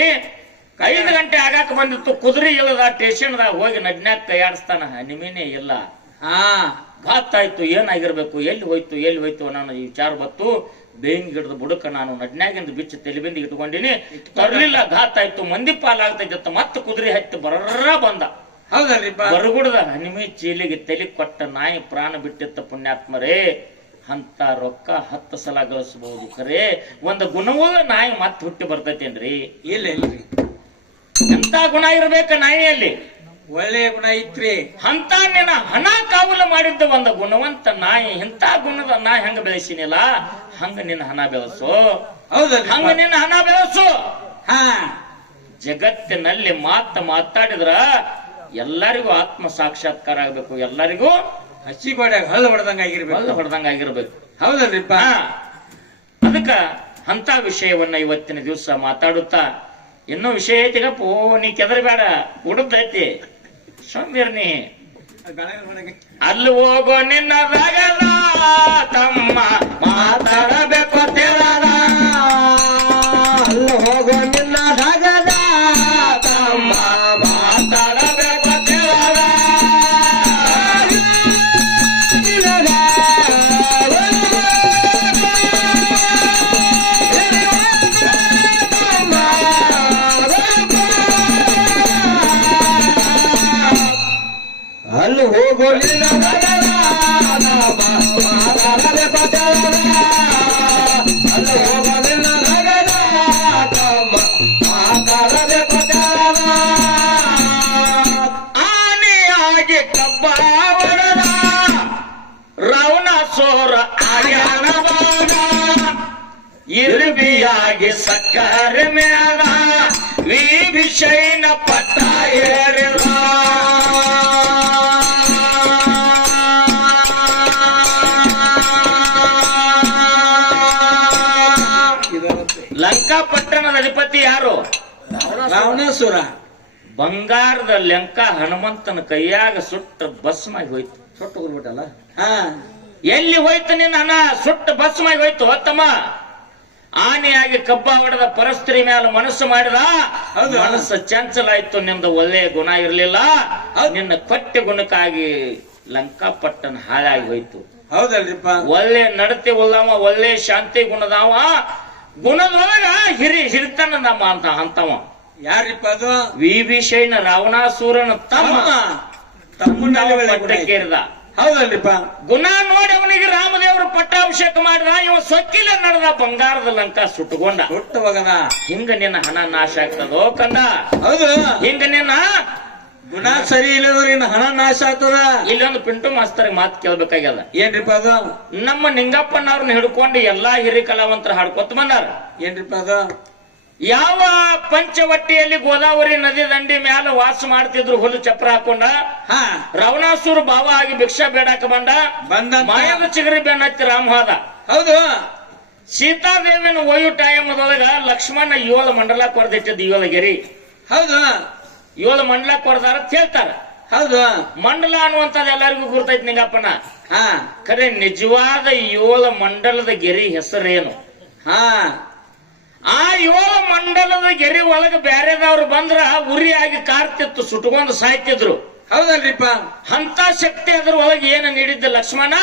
5 ಗಂಟೆ ಆಗಾಕ ಬಂದಿತ್ತು. ಕುದುರೆ ಇಲ್ಲದ ಸ್ಟೇಷನ್ದಾಗ ಹೋಗಿ ನಡ್ನ್ಯಾಕ ಕೈಯಾಡಿಸ್ತಾನ. ಹನಿಮೆನೇ ಇಲ್ಲ. ಘಾತ್ ಆಯ್ತು. ಏನಾಗಿರ್ಬೇಕು, ಎಲ್ಲಿ ಹೋಯ್ತು ನಾನು ವಿಚಾರ ಬತ್ತು. ಬೇವಿನ ಗಿಡದ ಬುಡಕ ನಾನು ನಡ್ನ್ಯಾಗಿಂದ ಬಿಚ್ಚಿ ತೆಲಿಬಿಂದಿ ಇಟ್ಕೊಂಡಿನಿ. ತರ್ಲಿಲ್ಲ. ಘಾತ್ ಆಯ್ತು. ಮಂದಿ ಪಾಲಾಗ್ತೈತ. ಮತ್ತೆ ಕುದುರೆ ಹತ್ತಿ ಬರರ ಬಂದ. ಹೌದಲ್ರಿಪ್ಪ. ಬರಗುಡದ ಹನಿಮೆ ಚೀಲಿಗೆ ತಲೆ ಕೊಟ್ಟ ನಾಯಿ ಪ್ರಾಣ ಬಿಟ್ಟಿತ್ತ ಪುಣ್ಯಾತ್ಮರೇ. ಅಂತ ರೊಕ್ಕ 10 ಸಲ ಗಳಿಸಬಹುದು. ಖರೆ ಒಂದು ಗುಣವುಳ್ಳ ನಾಯಿ ಮತ್ತೆ ಹುಟ್ಟಿ ಬರ್ತೈತೇನ್ರಿ? ಇಲ್ರಿ. ಎಂತ ಗುಣ ಇರ್ಬೇಕ ನಾಯಿಯಲ್ಲಿ? ಒಳ್ಳೆಯ ಗುಣ ಐತ್ರಿ. ಅಂತ ನಿನ್ನ ಹಣ ಕಾವಲು ಮಾಡಿದ್ದ ಒಂದು ಗುಣವಂತ ನಾಯಿ. ಇಂತ ಗುಣದ ನಾಯಿ ಹೆಂಗ ಬೆಳೆಸಿನಿಲ್ಲ ಹಂಗ ನಿನ್ನ ಹಣ ಬೆಳೆಸು. ಹಂಗ ನಿನ್ನ ಹಣ ಬೆಳೆಸು. ಜಗತ್ತಿನಲ್ಲಿ ಮಾತಾಡಿದ್ರ ಎಲ್ಲರಿಗೂ ಆತ್ಮ ಸಾಕ್ಷಾತ್ಕಾರ ಆಗ್ಬೇಕು. ಎಲ್ಲರಿಗೂ ಹಸಿ ಗೋಡ್ಯಾಗ ಹಳ್ಳ ಹೊಡೆದಂಗಾಗಿರ್ಬೇಕು. ಹೌದಲ್ರಿಪ್ಪ. ಅದಕ್ಕ ಅಂತ ವಿಷಯವನ್ನ ಇವತ್ತಿನ ದಿವಸ ಮಾತಾಡುತ್ತಾ, ಇನ್ನೂ ವಿಷಯ ಐತಿಗಪ್ಪು, ನೀ ಕೆದರ್ ಬೇಡ, ಉಡುದೈತಿ ಸೌಮ್ಯರ್ನಿ. ಅಲ್ಲಿ ಹೋಗೋ ನಿನ್ನ ರಗದ ತಮ್ಮ ಮಾತಾಡಬೇಕು ತೇರಾದ. ಅಲ್ಲಿ ಹೋಗೋ ನಿನ್ನ ರಗದ ತಮ್ಮ ಮಾತಾಡಬೇಕು ತೇರಾದ. ಅಲ್ಲಿ ಹೋಗೋ ನಿನ್ನ ಆನೆಯಾಗಿ ಕಬ್ಬ ಹೊಡೆದ ರಾವಣ ಸೋರ ಆರ್ಯಾಣವಾದ. ಇರುಬಿಯಾಗಿ ಸಕ್ಕರೆ ಮೇದ ವಿಭೀಷಣ ಪಟ್ಟ ಏರಿದ. ಲಂಕಾ ಪಟ್ಟಣದ ಅಧಿಪತಿ ಯಾರು? ರಾವಣಾಸುರ. ಬಂಗಾರದ ಲೆಂಕ ಹನುಮಂತನ ಕೈಯಾಗ ಸುಟ್ಟ ಭಸ್ಮಾಗಿ ಹೋಯ್ತು. ಸುಟ್ಟು ಹೋಗ್ಬಿಟ್ಟಲ್ಲ. ಹಾ, ಎಲ್ಲಿ ಹೋಯ್ತು ನಿನ್ನ ಹಣ? ಸುಟ್ಟ ಭಸ್ಮಾಗಿ ಹೋಯ್ತು. ತಮ್ಮ ಆನೆಯಾಗಿ ಕಬ್ಬ ಹೊಡೆದ ಪರಸ್ತ್ರೀ ಮ್ಯಾಲ ಮನಸ್ಸು ಮಾಡಿದ. ಹೌದು. ಮನಸ್ಸು ಚಂಚಲಾಯ್ತು. ನಿಮ್ದು ಒಳ್ಳೆಯ ಗುಣ ಇರ್ಲಿಲ್ಲ. ನಿನ್ನ ಕೊಟ್ಟೆ ಗುಣಕ್ಕಾಗಿ ಲಂಕಾಪಟ್ಟಣ ಹಾಳಾಗಿ ಹೋಯ್ತು. ಹೌದಲ್ರಿಪ್ಪ. ಒಳ್ಳೆ ನಡತೆ ಉಳ್ಳವ, ಒಳ್ಳೆ ಶಾಂತಿ ಗುಣದವ, ಗುಣದೊಳಗ ಹಿರಿತನದಮ್ಮ ಅಂತವ. ಯಾರಿಪ್ಪ ಅದು? ವಿಭೀಷಣ ರಾವಣಾಸುರನ ತಮ್ಮ ಪಟ್ಟಕ್ಕೇರಿದ. ಹೌದಲ್ರಿಪ್ಪ. ಗುಣ ನೋಡಿ ಅವನಿಗೆ ರಾಮದೇವರು ಪಟ್ಟಾಭಿಷೇಕ ಮಾಡಿದ. ಇವ ಸೊಕ್ಕಿಲೆ ನಡೆದ, ಬಂಗಾರದ ಲಂಕಾ ಸುಟ್ಟುಕೊಂಡ. ಹುಟ್ಟು ಮಗನ. ಹಿಂಗ ನಿನ್ನ ಹಣ ನಾಶ ಆಗ್ತದೋ ಕಂದ. ಹೌದು. ಹಿಂಗ ನಿನ್ನ ಗುಣ ಸರಿ ಇಲ್ಲದ್ರಿಂದ ಹಣ ನಾಶ ಆಗ್ತದ. ಇಲ್ಲೊಂದು ಪಿಂಟು ಮಾಸ್ತರ್ ಮಾತು ಕೇಳ್ಬೇಕಾಗ್ಯದ. ಏನ್ರಿಪ್ಪ ಅದು? ನಮ್ಮ ನಿಂಗಪ್ಪನವ್ರನ್ನ ಹಿಡ್ಕೊಂಡು ಎಲ್ಲಾ ಹಿರಿ ಕಲಾವಂತರ ಹಾಡ್ಕೊತ ಬಂದಾರ. ಏನ್ರಿಪ್ಪ ಅದು? ಯಾವ ಪಂಚವಟ್ಟಿಯಲ್ಲಿ ಗೋದಾವರಿ ನದಿ ದಂಡಿ ಮ್ಯಾಲ ವಾಸ ಮಾಡ್ತಿದ್ರು ಹುಲ್ಲು ಚಪ್ರ ಹಾಕೊಂಡ. ಹಾ, ರಾವಣಾಸುರ ಬಾವ ಆಗಿ ಭಿಕ್ಷಾ ಬೇಡಾಕ ಬಂದ. ಮಾಯದ ಚಿಗರಿ ಬೆನ್ನತ್ತಿ ರಾಮ ಹೋದ. ಹೌದು. ಸೀತಾದೇವಿನ ಒಯ್ಯು ಟೈಮದೊಳಗ ಲಕ್ಷ್ಮಣ 7 ಮಂಡಲ ಕೊರ್ದಿಟ್ಟಿದ್ದು 7 ಗೆರಿ. ಹೌದು. 7 ಮಂಡಲ ಕೊರ್ದಾರ ಅಂತ ಹೇಳ್ತಾರ. ಹೌದು. ಮಂಡಲ ಅನ್ನುವಂಥದ್ದು ಎಲ್ಲರಿಗೂ ಗುರ್ತೈತಿ ನಿಂಗಪ್ಪನ. ಹಾ, ಖರೆ ನಿಜವಾದ 7 ಮಂಡಲದ ಗೆರಿ ಹೆಸರೇನು? ಹಾ, ಆ 7 ಮಂಡಲದ ಗೆರಿ ಒಳಗ ಬ್ಯಾರೆದವ್ರು ಬಂದ್ರ ಉರಿಯಾಗಿ ಕಾರ್ತಿತ್ತು, ಸುಟ್ಕೊಂಡು ಸಾಯ್ತಿದ್ರು. ಹೌದಲ್ರಿಪ್ಪ. ಅಂತ ಶಕ್ತಿ ಅದ್ರ ಒಳಗೆ ಏನು ನೀಡಿದ್ದ ಲಕ್ಷ್ಮಣ,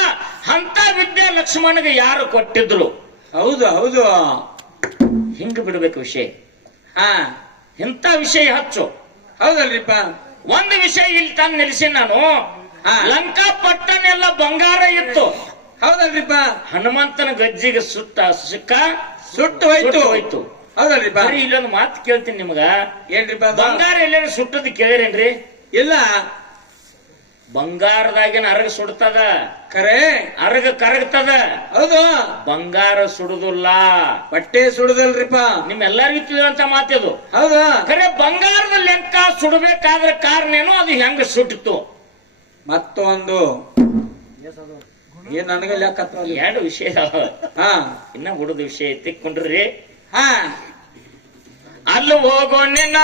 ಅಂತ ವಿದ್ಯೆ ಲಕ್ಷ್ಮಣಗೆ ಯಾರು ಕೊಟ್ಟಿದ್ರು? ಹೌದು. ಹೌದು. ಹಿಂಗ ಬಿಡ್ಬೇಕು ವಿಷಯ. ಹಾ, ಇಂಥ ವಿಷಯ ಹಚ್ಚು. ಹೌದಲ್ರಿಪ್ಪ. ಒಂದು ವಿಷಯ ಇಲ್ಲಿ ತಂದು ನಿಲ್ಲಿಸಿ ನಾನು. ಹಾ. ಲಂಕಾ ಪಟ್ಟಣ ಎಲ್ಲ ಬಂಗಾರ ಇತ್ತು. ಹೌದಲ್ರಿಪ್ಪ. ಹನುಮಂತನ ಗಜ್ಜಿಗೆ ಸಿಕ್ಕ ಸುಟ್ಟು ಹೋಯ್ತು. ಹೌದಲ್ರಿಪ್ಪ. ಬರೀ ಇಲ್ಲೊಂದು ಮಾತು ಕೇಳ್ತೀನಿ ನಿಮಗ. ಏನ್ರಿಪ್ಪ ಅದು? ಬಂಗಾರ ಎಲ್ಲೇನು ಸುಟ್ಟದ್ ಕೇಳಿರೇನ್ರಿ? ಇಲ್ಲ. ಬಂಗಾರದಾಗಿನ ಅರಗ ಸುಡ್ತದ, ಖರೆ ಅರಗ ಕರಗ್ತದ. ಹೌದು. ಬಂಗಾರ ಸುಡುದಿಲ್ಲ. ಬಟ್ಟೆ ಸುಡುದಲ್ರಿಪ್ಪ. ನಿಮ್ಮೆಲ್ಲರಿಗೂ ತಿಳಿಯುವಂತ ಮಾತಿದು. ಹೌದು. ಖರೆ ಬಂಗಾರದ ಲೆಕ್ಕ ಸುಡಬೇಕಾದ್ರ ಕಾರಣ ಏನು? ಅದು ಹೆಂಗ ಸುಟ್ಟಿತ್ತು? ಮತ್ತೊಂದು ಏನ್ ನನಗೆ ಲೆಕ್ಕ 2 ವಿಷಯ. ಹಾ, ಇನ್ನ ಹುಡುದ ವಿಷಯ ತಿಕ್ಕೊಂಡ್ರಿ. ಹಾ, ಅಲ್ಲಿ ಹೋಗೋ ನಿನ್ನ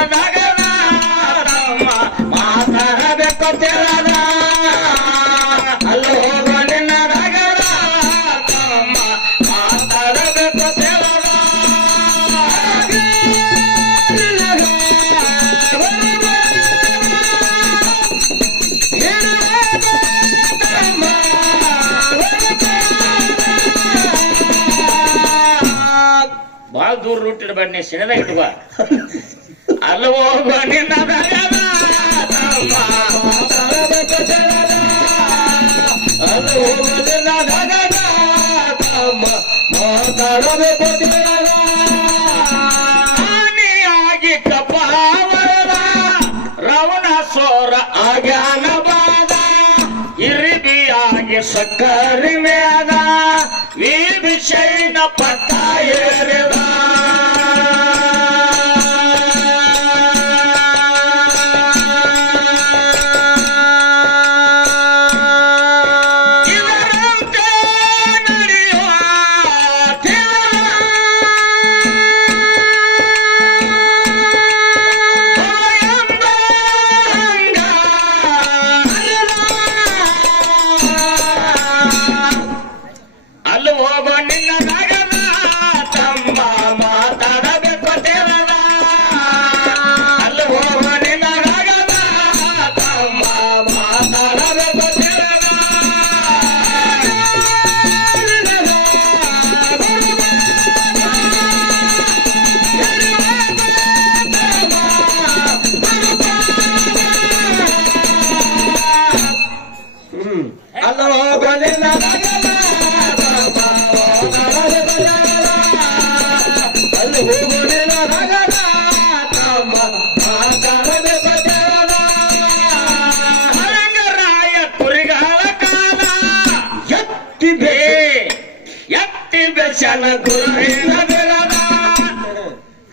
ಮಾತಾಡಬೇಕು ತೆರದ. ಅಲ್ಲಿ ಹೋಗೋ ನಿನ್ನ ಮಾತಾಡಬೇಕು ತೆರದ. ಬಹಳ ದೂರ ರೂಟ್ ಇಡಬೇಡ, ನೀ ಸಿಣದಾಗ ಇಟ್ಕೋ. ಅಲ್ಲಿ ಹೋಗುವ ನಿನ್ನ ಆನೆಯಾಗಿ ಕಪಾವರದ ರಾವಣಾಸುರ ಆಗ್ಯಾನ ಬಾದ. ಹಿರಿಬಿಯಾಗಿ ಸಕ್ಕರಿ ಮೇದ ವಿಭೀಷಣ ಪಟ್ಟ ಏರಿದ.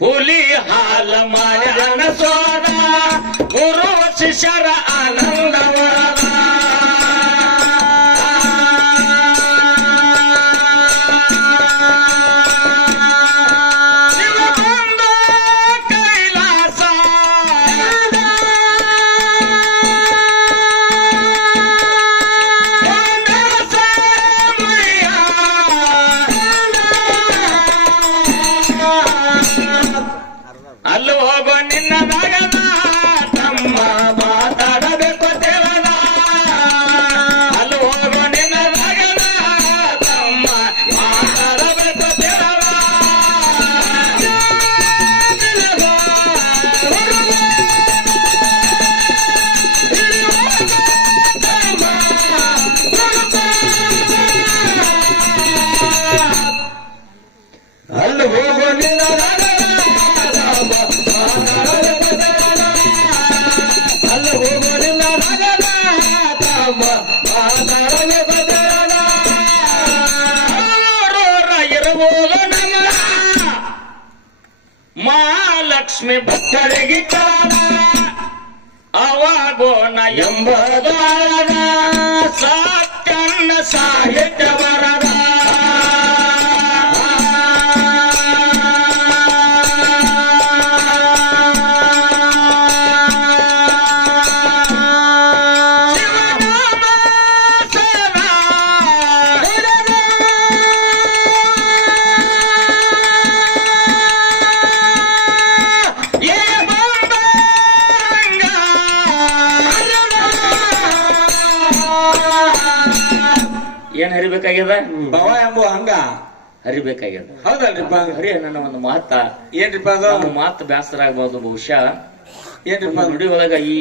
ಹುಲಿ ಹಾಲ ಮಾಡ್ಯಾನ ಸೋದ ಗುರು ಶಿಷ್ಯರ ಆನಂದವರದ. ಶಿವ ಬಂದು ಕೈಲಾಸ ಎಂಬುದು ನಮ್ಮ ಮಹಾಲಕ್ಷ್ಮಿ ಭಕ್ತರಿಗೆ ಕಾಲ ಅವಾಗೋಣ ಎಂಬುದು ಸತ್ಯನ್ನ ಸಾಹಿತ್ಯ ಬರದ ಏನ್ ಹರಿಬೇಕಾಗ್ಯದ ಭವ ಎಂಬ ಹಂಗ ಹರಿಬೇಕಾಗ್ಯದ ಹೌದಲ್ರಿಪ್ಪ ಹರಿ ನನ್ನ ಒಂದು ಮಾತ ಏನ್ರಿಪ್ಪ ಅದು ನಮ್ಮ ಮಾತು ಬೇಸರ ಆಗ್ಬೋದು ಬಹುಶಃ ಏನ್ರಿಪ್ಪ ನಮ್ಮ ನುಡಿ ಒಳಗ ಈ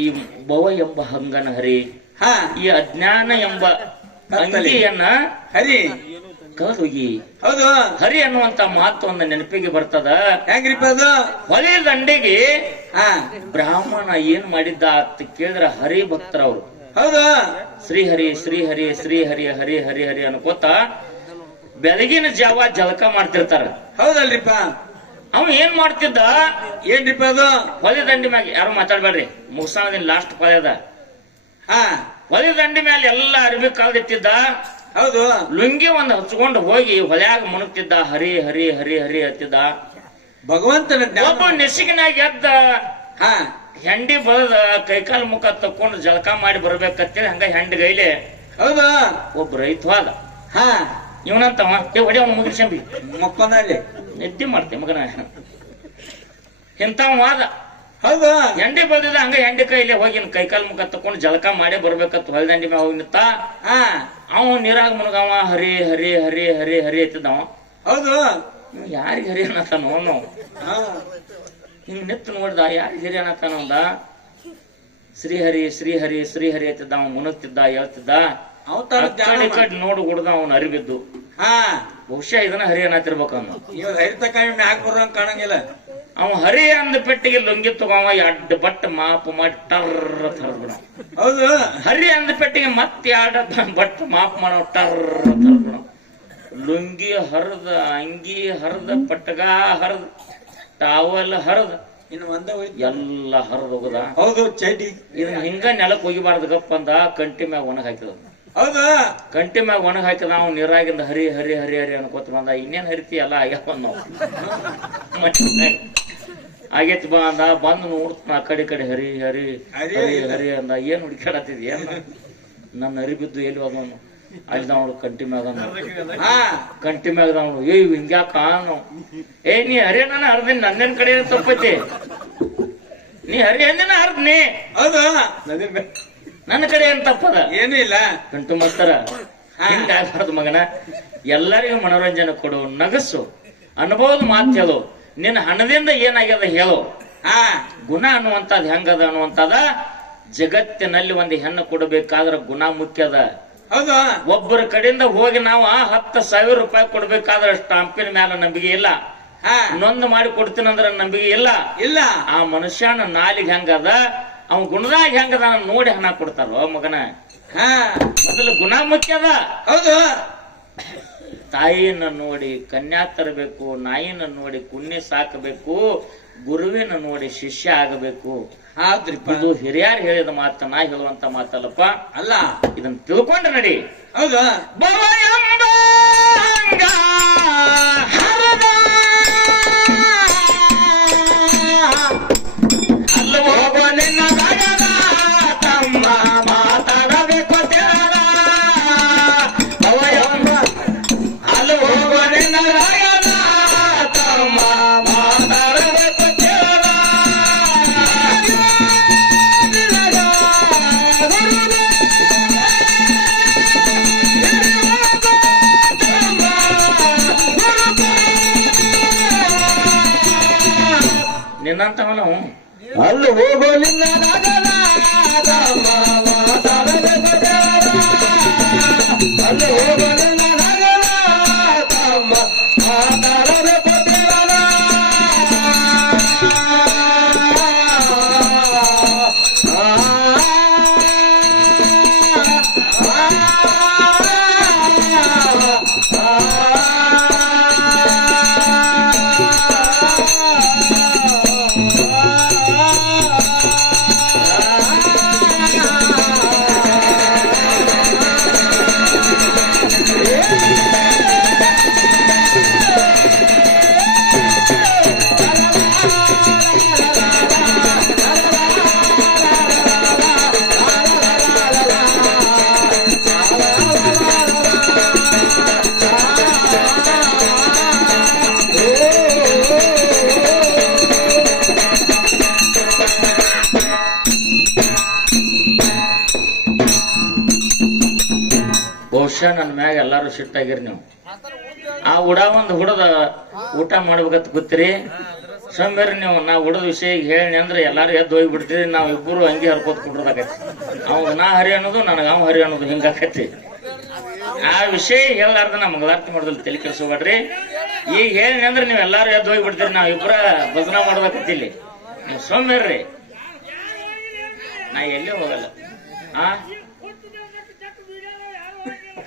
ಭವ ಎಂಬ ಹಂಗನ ಹರಿ ಹಾ ಈ ಅಜ್ಞಾನ ಎಂಬ ಅಂಗಿಯನ್ನ ಹರಿ ಕಲೋಗಿ ಹೌದು ಹರಿ ಅನ್ನುವಂತ ಮಾತು ಒಂದು ನೆನಪಿಗೆ ಬರ್ತದ ಹೆಂಗ್ರಿಪ್ಪ ಅದು ಹೊಲಿ ದಂಡಿಗೆ ಹಾ ಬ್ರಾಹ್ಮಣ ಏನ್ ಮಾಡಿದ್ದ ಅಂತ ಕೇಳಿದ್ರ ಹರಿ ಭಕ್ತರವ್ರು ಹೌದು ಶ್ರೀಹರಿ ಶ್ರೀಹರಿ ಶ್ರೀಹರಿ ಹರಿ ಹರಿ ಹರಿ ಅನ್ಕೋತ ಬೆಳಗಿನ ಜಾವ ಜಳಕ ಮಾಡ್ತಿರ್ತಾರ ಹೌದಲ್ರಿಪ್ಪ ಅವ ಏನ್ ಮಾಡ್ತಿದ್ದ ಏನ್ರಿಪ್ಪ ಅದು ಹೊಲಿ ದಂಡಿ ಮ್ಯಾಗ ಯಾರು ಮಾತಾಡ್ಬೇಡ್ರಿ ಮುಗಿಸೋದಿನ ಲಾಸ್ಟ್ ಪದ ಹಾ ಹೊಲಿ ದಂಡಿ ಮ್ಯಾಲ ಎಲ್ಲ ಅರಿವಿ ಕಾಲ್ದಿಟ್ಟಿದ್ದ ಹೌದು ಲುಂಗಿ ಒಂದ್ ಹಚ್ಕೊಂಡು ಹೋಗಿ ಹೊಲ್ಯಾಗ ಮುಣುಕ್ತಿದ್ದ ಹರಿ ಹರಿ ಹರಿ ಹರಿ ಹತ್ತಿದ್ದ ಭಗವಂತನ ಒಬ್ಬ ನೆಸಿಗಿನಾಗ ಎದ್ದ ಹಾ ಹೆಂಡಿ ಬರದ ಕೈಕಾಲ್ ಮುಖ ತಕ್ಕೊಂಡು ಜಳಕ ಮಾಡಿ ಬರ್ಬೇಕಂತೇಳಿ ಹಂಗ ಹೆಂಡ್ ಗೈಲೆ ಹೌದು ಒಬ್ಬ ರೈತವಾದ ಹಾ ಇವನಂತವ ಹೊಡಿ ಅವ್ನ ಮುಗಿಸ್ಕೊಂಬಿ ಮಕ್ಕೊಂದಲ್ಲಿ ನಿದ್ದೆ ಮಾಡ್ತೆ ಮಗನ ಇಂಥವಾದ ಹೌದು ಹೆಂಡಿ ಬಲ್ದಿದ ಹಂಗ ಹೆಂಡಿ ಕೈಲಿ ಹೋಗಿ ಕೈಕಾಲ್ ಮುಖ ತಕೊಂಡು ಜಳಕ ಮಾಡೇ ಬರ್ಬೇಕಂತ ಹೊಲದಂಡಿ ಮ್ಯಾಗ ಹೋಗಿ ನಿಂತ ಹಾ ಅವ ನೀರಾಗ ಮುನಗವ ಹರಿ ಹರಿ ಹರಿ ಹರಿ ಹರಿ ಎತ್ತಿದ್ದವ ಹೌದು ಯಾರಿಗೆ ಹರಿ ಅನ್ನತಾನೋ ನಾವು ಹಾ ಹಿಂಗ್ ನಿತ್ತು ನೋಡ್ದ ಯಾರಿಗೆ ಹರಿ ಅನ್ನತಾನ ಅಂದ ಶ್ರೀಹರಿ ಶ್ರೀಹರಿ ಶ್ರೀಹರಿ ಎತ್ತಿದ್ದ ಅವ ಮುನಗ್ತಿದ್ದ ಹೇಳ್ತಿದ್ದ ಅವತಾರ ಕಡೆ ಕಡೆ ನೋಡು ಗುಡ್ದ ಅವನು ಅರಿಬಿದ್ದು ಹಾ ಬಹುಶಃ ಇದನ್ನ ಹರಿ ಅನ್ನತಿರ್ಬೇಕು ಅವ್ನು ಇವಾಗ ಹರಿತಕಾಯಿ ಮ್ಯಾಗ ಬರೋಂಗ್ ಕಾಣಂಗಿಲ್ಲ ಅವ ಹರಿ ಅಂದ ಪೆಟ್ಟಿಗೆ ಲುಂಗಿ ತಗೊಂವ ಎಡ್ ಬಟ್ ಮಾಪ್ ಮಾಡಿ ಟರ್ರ ತರದ್ಬಿಡ ಹೌದು ಹರಿ ಅಂದ ಪೆಟ್ಟಿಗೆ ಮತ್ತೆ ಎರಡು ಬಟ್ ಮಾಪ್ ಮಾಡೋ ಟರ್ರ ತರದ್ಬಿಡ ಲುಂಗಿ ಹರಿದ ಅಂಗಿ ಹರಿದ ಪಟ್ಟಗ ಹರಿದ ಟಾವಲ್ ಹರಿದ ಇನ್ನು ಒಂದ ಹೋಯ್ತು ಎಲ್ಲ ಹರಿದ ಹೋಗದ ಹೌದು ಚಡ್ಡಿ ಇದನ್ನ ಹಿಂಗ ನೆಲಕ್ ಹೋಗಿಬಾರ್ದು ಗಪ್ಪ ಅಂದ ಕಂಟಿ ಮ್ಯಾಗ ಒಣಗ ಹಾಕಿದ ಹೌದು ಕಂಟಿ ಮ್ಯಾಗ ಒಣಗ ಹಾಕಿದ ಅವ್ನು ನೀರಾಗಿಂದ ಹರಿ ಹರಿ ಹರಿ ಹರಿ ಅನ್ಕೋತ ಬಂದ ಇನ್ನೇನ್ ಹರಿತಿ ಎಲ್ಲ ಆಗ್ಯಾವ ನಾವು ಆಗೇತಿ ಬಾ ಅಂದ ಬಂದು ನೋಡ್ತಾನ ಆ ಕಡೆ ಕಡೆ ಹರಿ ಹರಿ ಹರಿ ಹರಿ ಅಂದ ಏನ್ ಹುಡುಕಾಡತ್ತಿದ್ ಏನ್ ನನ್ನ ಹರಿ ಬಿದ್ದು ಎಲ್ಲಿ ಹೋದವನು ಅಲ್ಲಿ ಅವನು ಕಂಟಿ ಮ್ಯಾಗ ಹಾ ಕಂಟಿ ಮ್ಯಾಗ ಅವನು ಏ ಹಿಂಗ್ಯಾಕ ಏ ನೀ ಹರಿ ನಾನು ಹರ್ದಿನಿ ನನ್ನೇನ್ ಕಡೆ ತಪ್ಪೈತಿ ನೀ ಹರಿ ಅಂದಿನ ಹರ್ದ್ನಿ ಹೌದು ನನ್ನ ಕಡೆ ಏನ್ ತಪ್ಪದ ಏನೂ ಇಲ್ಲ ಕಂಟು ಮಾಸ್ತರ ಹಿಂಗ ಆಗ್ಬಾರ್ದು ಮಗನ ಎಲ್ಲರಿಗೂ ಮನೋರಂಜನೆ ಕೊಡು ನಗಸು ಅನುಭವದ ಮಾತು ಹೇಳು ನಿನ್ನ ಹಣದಿಂದ ಏನಾಗ್ಯದ ಹೇಳು ಹಾ ಗುಣ ಅನ್ನುವಂಥದ್ದು ಹೆಂಗದ ಅನ್ನುವಂಥದ ಜಗತ್ತಿನಲ್ಲಿ ಒಂದು ಹೆಣ್ಣು ಕೊಡಬೇಕಾದ್ರ ಗುಣ ಮುಖ್ಯದ ಹೌದು ಒಬ್ಬರ ಕಡೆಯಿಂದ ಹೋಗಿ ನಾವು 10,000 ರೂಪಾಯಿ ಕೊಡ್ಬೇಕಾದ್ರೆ ಸ್ಟಾಂಪಿನ ಮೇಲೆ ನಂಬಿಕೆ ಇಲ್ಲ ಹಾ ನೊಂದು ಮಾಡಿ ಕೊಡ್ತೀನಂದ್ರ ನಂಬಿಕೆ ಇಲ್ಲ ಇಲ್ಲ ಆ ಮನುಷ್ಯನ ನಾಲಿಗೆ ಹೆಂಗದ ಅವ್ ಗುಣದಾಗ ಹೆಂಗದ ನೋಡಿ ಹಣ ಕೊಡ್ತಾರೋ ಮಗನ ಹಾ ಮೊದಲು ಗುಣ ಮುಖ್ಯದ ಹೌದು ತಾಯಿನ ನೋಡಿ ಕನ್ಯಾ ತರಬೇಕು ನಾಯಿನ ನೋಡಿ ಕುನ್ನಿ ಸಾಕಬೇಕು ಗುರುವಿನ ನೋಡಿ ಶಿಷ್ಯ ಆಗಬೇಕು ಹೌದ್ರಿಪ್ಪ ಇದು ಹಿರಿಯರು ಹೇಳಿದ ಮಾತ ನಾ ಹೇಳುವಂತ ಮಾತಲ್ಲಪ್ಪ ಅಲ್ಲ ಇದನ್ನ ತಿಳ್ಕೊಂಡ್ರೆ ನಡಿ ಹೌದು ಭವ ಎಂಬ ಹಂಗ ಹರದ ಅಲ್ಲಿ ಹೋಗೋ ನಿನ್ನ ಮಗನ ತಮ್ಮ ಮಾತಾಡಬೇಕು ತಿಳಿದ ಭವ ಎಂಬ ಅಲ್ಲಿ ಹೋಗೋ ನಿನ್ನ ಮಗನ ತಮ್ಮ ಮಾತಾಡಬೇಕು ತಿಳಿದ ನಿನ್ನಂತವನು ಅಲ್ಲಿ ಹೋಗೋ ನಿನ್ನ ಅಲ್ಲಿ ಹೋಗೋ ನಿನ್ನ ಬಹುಶಃ ನನ್ನ ಮ್ಯಾಗ ಎಲ್ಲಾರು ಸಿಟ್ಟಾಗಿರಿ ನೀವು. ಆ ಹುಡ ಒಂದು ಹುಡದ ಊಟ ಮಾಡ್ಬೇಕಂತ ಗೊತ್ತೀರಿ. ಸೋಮ್ಯಾರಿ ನೀವು ನಾ ಹುಡದ ವಿಷಯ ಹೇಳಿ ಅಂದ್ರೆ ಎಲ್ಲಾರು ಎದ್ದು ಹೋಗಿ ಬಿಡ್ತೀರಿ. ನಾವ್ ಇಬ್ಬರು ಹಂಗೆ ಹರ್ಕೋತ್ ಕುಡ್ರದಾಕತಿ. ಅವಾಗ ನಾ ಹರಿ ಅನ್ನೋದು ನನಗ ಅವ್ ಹರಿ ಅನ್ನೋದು ಹಿಂಗಾಕತಿ. ಆ ವಿಷಯ ಹೇಳಾರ್ದ ನಾ ಮಂಗಳಾರತಿ ಮಾಡೋದ್ರಲ್ಲಿ ತಲೆ ಕೆಲ್ಸಬೇಡ್ರಿ. ಈಗ ಹೇಳಿ ಅಂದ್ರೆ ನೀವ್ ಎಲ್ಲಾರು ಎದ್ದು ಹೋಗಿ ಬಿಡ್ತೀರಿ. ನಾವ್ ಇಬ್ಬರ ಭಜನಾ ಮಾಡೋದಕ್ಕತಿ ಇಲ್ಲಿ. ನೀವು ಸೋಮ್ಯಾರ್ರಿ, ನಾ ಎಲ್ಲೇ ಹೋಗಲ್ಲ.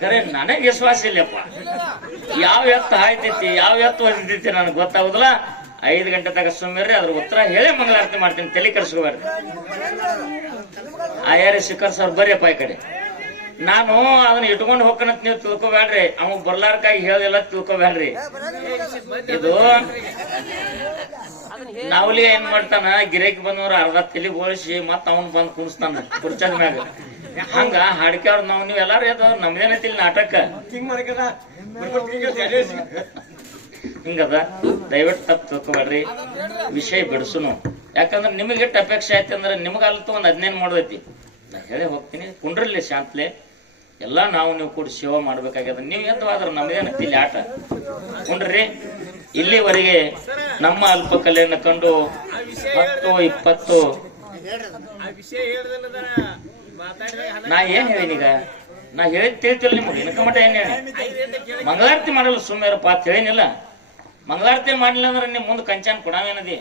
ಖರೆ ನನಗೆ ವಿಶ್ವಾಸ ಇಲ್ಲಪ್ಪ. ಯಾವ ಎತ್ತು ಹಾಯ್ತೈತಿ ಯಾವ ಎತ್ತು ಹೊಂದೈತಿ ನನಗೆ ಗೊತ್ತಾಗುದಿಲ್ಲ. 5 ಗಂಟೆ ತಗ ಸುಮ್ಮಿರ್ರಿ, ಅದ್ರ ಉತ್ತರ ಹೇಳಿ ಮಂಗಳಾರತಿ ಮಾಡ್ತೀನಿ. ತಲೆ ಕೆಡಿಸ್ಕೋಬಾರ್ದು. ಆಯಾರಿ ಶಿಖರ್ ಸರ್ ಬರ್ರಿಯಪ್ಪ ಈ ಕಡೆ. ನಾನು ಅದನ್ನ ಇಟ್ಕೊಂಡು ಹೋಗ್ಕನಂತ ನೀವು ತಿಳ್ಕೊಬೇಡ್ರಿ. ಅವ್ ಬರ್ಲಾರ್ಕಾಗಿ ಹೇಳಿಲ್ಲ ತಿಳ್ಕೊಬೇಡ್ರಿ. ಇದು ನಾವ್ಲಿ ಏನ್ ಮಾಡ್ತಾನ, ಗಿರಾಕಿ ಬಂದವ್ರ ಅರ್ಧ ತಲೆ ಬೋಳಿಸಿ ಮತ್ತ ಅವನ್ ಬಂದ್ ಕುಣಿಸ್ತಾನ ಕುರ್ಚದ ಮ್ಯಾಗ. ಹಂಗ ಹಾಡ್ಕೆ ಅವ್ರ ನೀವ್ ಎಲ್ಲಾರು ಎದ್ದು ನಮ್ದೇನೈತಿ ಇಲ್ಲಿ ನಾಟಕ ಹಿಂಗದ. ದಯವಿಟ್ಟು ತಪ್ಪು ತಿಳ್ಕೊಬೇಡ್ರಿ. ವಿಷಯ ಬಿಡಿಸುನು. ಯಾಕಂದ್ರೆ ನಿಮಗೆ ಎಷ್ಟು ಅಪೇಕ್ಷೆ ಆಯ್ತು ಅಂದ್ರೆ ನಿಮ್ಗಲ್ತು ಒಂದ್ 15 ಮಾಡೋದೈತಿ. ನಾ ಹೇಳಿ ಹೋಗ್ತೀನಿ. ಕುಂಡ್ರಲ್ಲಿ ಶಾಂತ್ಲೆ ಎಲ್ಲ ನಾವು ನೀವು ಕೂಡ ಸೇವೆ ಮಾಡ್ಬೇಕಾಗ್ಯದ. ನೀವು ಎತ್ತವಾದ್ರ ನಮ್ದೇನೈತಿ ಇಲ್ಲಿ ಆಟ. ಕುಂಡ್ರಿ. ಇಲ್ಲಿವರೆಗೆ ನಮ್ಮ ಅಲ್ಪ ಕಲೆಯನ್ನು ಕಂಡು 10-20 ನಾ ಏನ್ ಹೇಳಿನೀಗ? ನಾ ಹೇಳಿದ್ ತಿಳಿತಿಲ್ಲ ನಿಮ್ಗೆ. ಇನ್ಕ ಮಟ್ಟ ಏನ್ ಹೇಳಿ ಮಂಗಳಾರತಿ ಮಾಡಲ್ಲ ಸುಮ್ಮೇರಪ್ಪ ಅಂತ ಹೇಳಿನಿಲ್ಲ. ಮಂಗಳಾರತಿ ಮಾಡ್ಲಿಲ್ಲ ಅಂದ್ರೆ ನಿಮ್ ಮುಂದೆ ಕಂಚಾನ್ ಕೊಡಾವೇನದಿ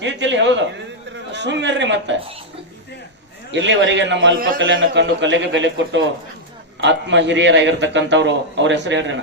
ತಿಳಿತಿಲ್ಲ. ಹೌದು, ಸುಮ್ಮೇರ್ರಿ. ಮತ್ತ ಇಲ್ಲಿವರೆಗೆ ನಮ್ಮ ಅಲ್ಪ ಕಲೆಯನ್ನು ಕಂಡು ಕಲೆಗೆ ಬೆಲೆ ಕೊಟ್ಟು ಆತ್ಮ ಹಿರಿಯರಾಗಿರ್ತಕ್ಕಂಥವ್ರು ಅವ್ರ ಹೆಸರು ಹೇಳ್ರಿ.